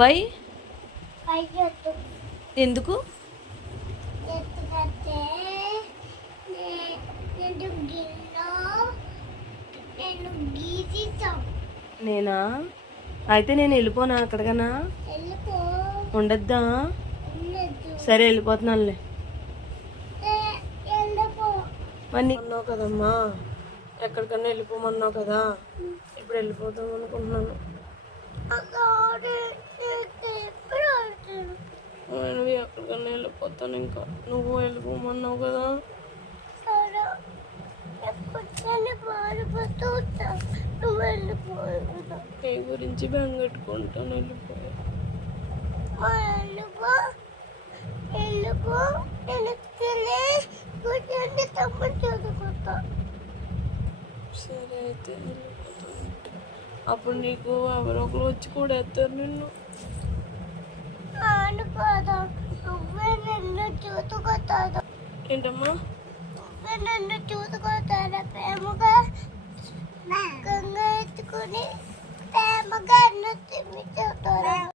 Why ఎందుకు? నేనా? అయితే నేను వెళ్ళిపోనా అక్కడికన్నా? ఉండద్దా? సరే వెళ్ళిపోతున్నానులే. మరి అన్నావు కదమ్మా, ఎక్కడికన్నా వెళ్ళిపోమన్నావు కదా, ఇప్పుడు వెళ్ళిపోతాం అనుకుంటున్నాను. నేను ఎక్కడికన్నా వెళ్ళిపోతాను, ఇంకా నువ్వు వెళ్ళిపోమన్నావు కదా. నీ గురించి బెంగెట్టుకుంటాను, వెళ్ళిపోయా. సరే అయితే అప్పుడు నీకు ఎవరో ఒకరు వచ్చి కూడా వేస్తారు నిన్ను. ఏంటమ్మా? నన్ను చూసుకుంటారా ప్రేమగా గంగ ఎత్తుకుని ప్రేమగా అన్న తిమ్మి చెప్తారా?